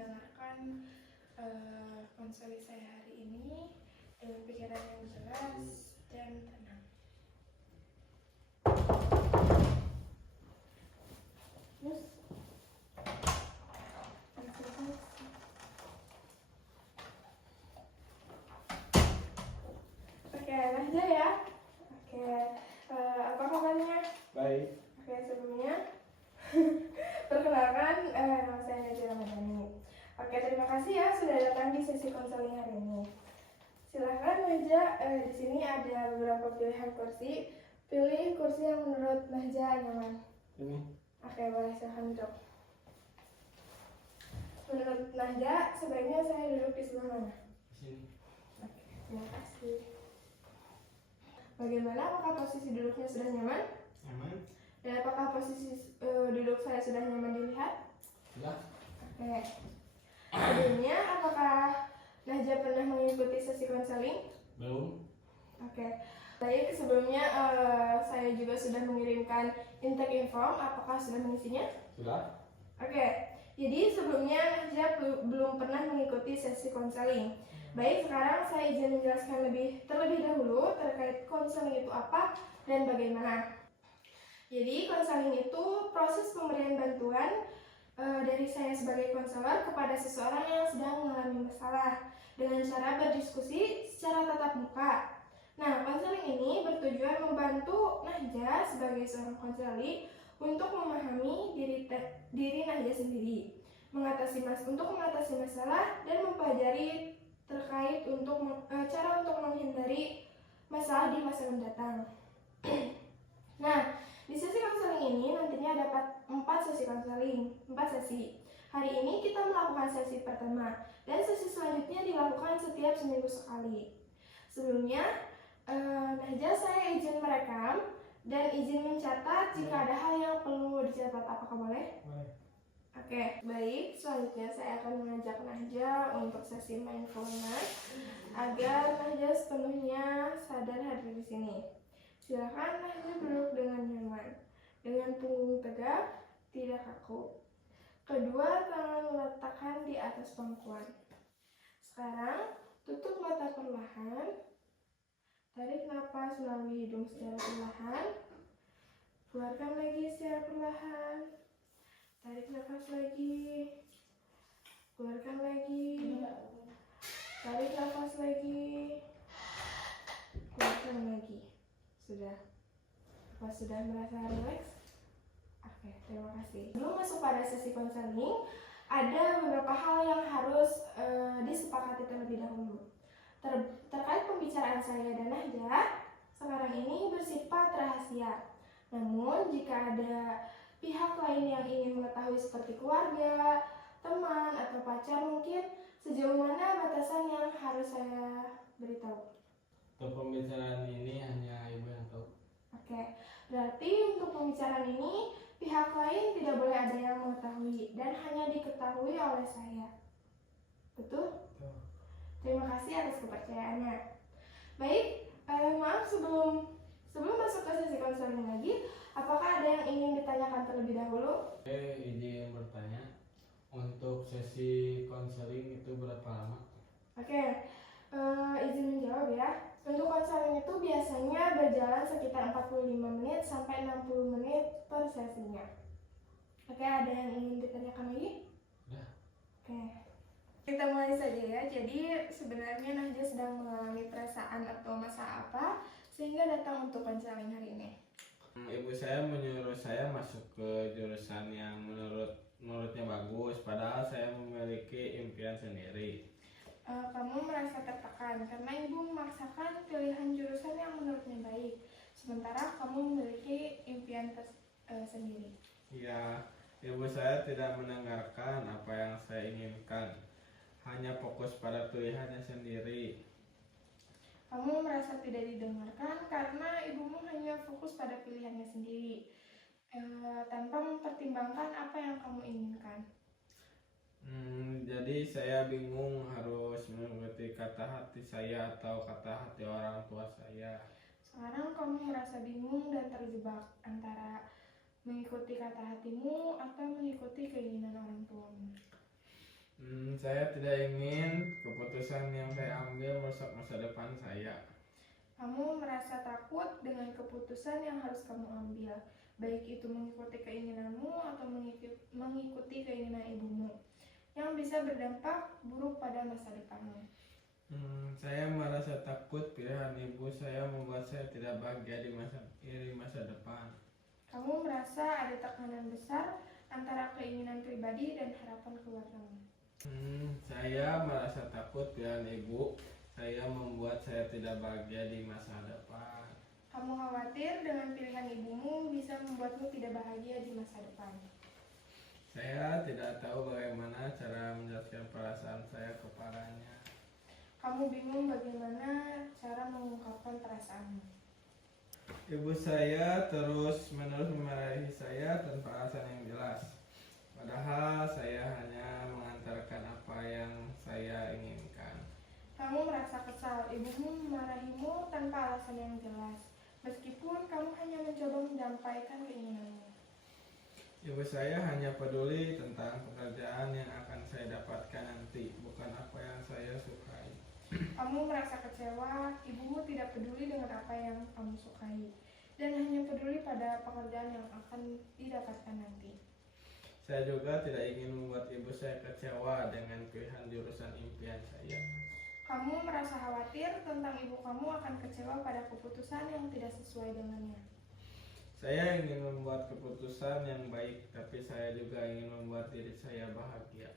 mendengarkan konseli saya hari ini dengan pikiran yang jelas dan tenang. Oke, Nahja ya. Oke, apa kabarnya? Baik. Oke, sebelumnya perkenalkan, nama saya Nahja Ramadhani. Oke, terima kasih ya sudah datang di sesi konseling hari ini. Silahkan Nahja, di sini ada beberapa pilihan kursi. Pilih kursi yang menurut Nahja nyaman. Ini. Oke, boleh silahkan duduk. Menurut Nahja, sebaiknya saya duduk di sebelah mana? Di sini. Oke, terima kasih. Bagaimana? Apakah posisi duduknya sudah nyaman? Nyaman? Dan apakah posisi duduk saya sudah nyaman dilihat? Sudah. Oke. Sebelumnya, apakah Nahja pernah mengikuti sesi konseling? Belum. Oke. Baik, sebelumnya saya juga sudah mengirimkan intake form. Apakah sudah mengisinya? Sudah. Oke. Jadi sebelumnya Nahja belum pernah mengikuti sesi konseling. Baik, sekarang saya izin menjelaskan terlebih dahulu terkait konseling itu apa dan bagaimana. Jadi konseling itu proses pemberian bantuan dari saya sebagai konselor kepada seseorang yang sedang mengalami masalah dengan cara berdiskusi secara tatap muka. Nah, konseling ini bertujuan membantu Nahja sebagai seorang konseli untuk memahami diri Nahja sendiri, untuk mengatasi masalah dan mempelajari terkait cara untuk menghindari masalah di masa mendatang. Nah, di sesi konseling ini nantinya dapat 4 sesi konseling, 4 sesi. Hari ini kita melakukan sesi pertama dan sesi selanjutnya dilakukan setiap seminggu sekali. Sebelumnya, Nahja saya izin merekam dan izin mencatat jika ada hal yang perlu dicatat. Apakah boleh? Boleh. Oke, baik. Selanjutnya saya akan mengajak Nahja untuk sesi mindfulness agar Nahja sepenuhnya sadar hadir di sini. Silakan Nahja duduk dengan nyaman, dengan punggung tegak, tidak kaku. Kedua tangan letakkan di atas pangkuan. Sekarang tutup mata perlahan. Tarik napas melalui hidung secara perlahan. Keluarkan lagi secara perlahan. Tarik nafas lagi. Keluarkan lagi. Tarik nafas lagi. Keluarkan lagi. Sudah. Apa sudah merasa rileks? Oke, terima kasih. Sebelum masuk pada sesi konseling, ada beberapa hal yang harus disepakati terlebih dahulu. Terkait pembicaraan saya dan Nahja, sekarang ini bersifat rahasia. Namun, jika ada pihak lain yang ingin mengetahui seperti keluarga, teman, atau pacar, mungkin sejauh mana batasan yang harus saya beritahu? Untuk pembicaraan ini hanya ibu yang tahu. Oke, berarti untuk pembicaraan ini pihak lain tidak boleh ada yang mengetahui dan hanya diketahui oleh saya. Betul? Betul. Terima kasih atas kepercayaannya. Baik, maaf sebelum masuk ke sesi konseling lagi, apakah ada yang ingin ditanyakan terlebih dahulu? Izin bertanya, untuk sesi konseling itu berapa lama? Oke, izin menjawab ya. Untuk konseling itu biasanya berjalan sekitar 45 menit sampai 60 menit per sesinya. Oke, ada yang ingin ditanyakan lagi? Udah. Oke. Kita mulai saja ya. Jadi sebenarnya Nahja sedang mengalami perasaan atau masa apa sehingga datang untuk konseling hari ini? Ibu saya menyuruh saya masuk ke jurusan yang menurutnya bagus, padahal saya memiliki impian sendiri. Kamu merasa tertekan karena ibu memaksakan pilihan jurusan yang menurutnya baik, sementara kamu memiliki impian sendiri. Ya, ibu saya tidak mendengarkan apa yang saya inginkan, hanya fokus pada pilihannya sendiri. Kamu merasa tidak didengarkan karena ibumu hanya fokus pada pilihannya sendiri, tanpa mempertimbangkan apa yang kamu inginkan. Jadi saya bingung harus mengikuti kata hati saya atau kata hati orang tua saya. Sekarang kamu merasa bingung dan terjebak antara mengikuti kata hatimu atau mengikuti keinginan orang tuamu. Saya tidak ingin keputusan yang saya ambil merusak masa depan saya. Kamu merasa takut dengan keputusan yang harus kamu ambil, baik itu mengikuti keinginanmu atau mengikuti keinginan ibumu, yang bisa berdampak buruk pada masa depanmu. Saya merasa takut pilihan ibu saya membuat saya tidak bahagia di masa depan. Kamu merasa ada tekanan besar antara keinginan pribadi dan harapan keluargamu. Saya merasa takut pilihan ibu saya membuat saya tidak bahagia di masa depan. Kamu khawatir dengan pilihan ibumu bisa membuatmu tidak bahagia di masa depan. Saya tidak tahu bagaimana cara menjelaskan perasaan saya kepadanya. Kamu bingung bagaimana cara mengungkapkan perasaanmu. Ibu saya terus-menerus memarahi saya tanpa alasan yang jelas. Padahal saya hanya mengantarkan apa yang saya inginkan. Kamu merasa kesal, ibumu memarahimu tanpa alasan yang jelas, meskipun kamu hanya mencoba menyampaikan keinginanmu. Ibu saya hanya peduli tentang pekerjaan yang akan saya dapatkan nanti, bukan apa yang saya sukai. Kamu merasa kecewa, ibumu tidak peduli dengan apa yang kamu sukai, dan hanya peduli pada pekerjaan yang akan didapatkan nanti. Saya juga tidak ingin membuat ibu saya kecewa dengan pilihan jurusan impian saya. Kamu merasa khawatir tentang ibu kamu akan kecewa pada keputusan yang tidak sesuai dengannya. Saya ingin membuat keputusan yang baik, tapi saya juga ingin membuat diri saya bahagia.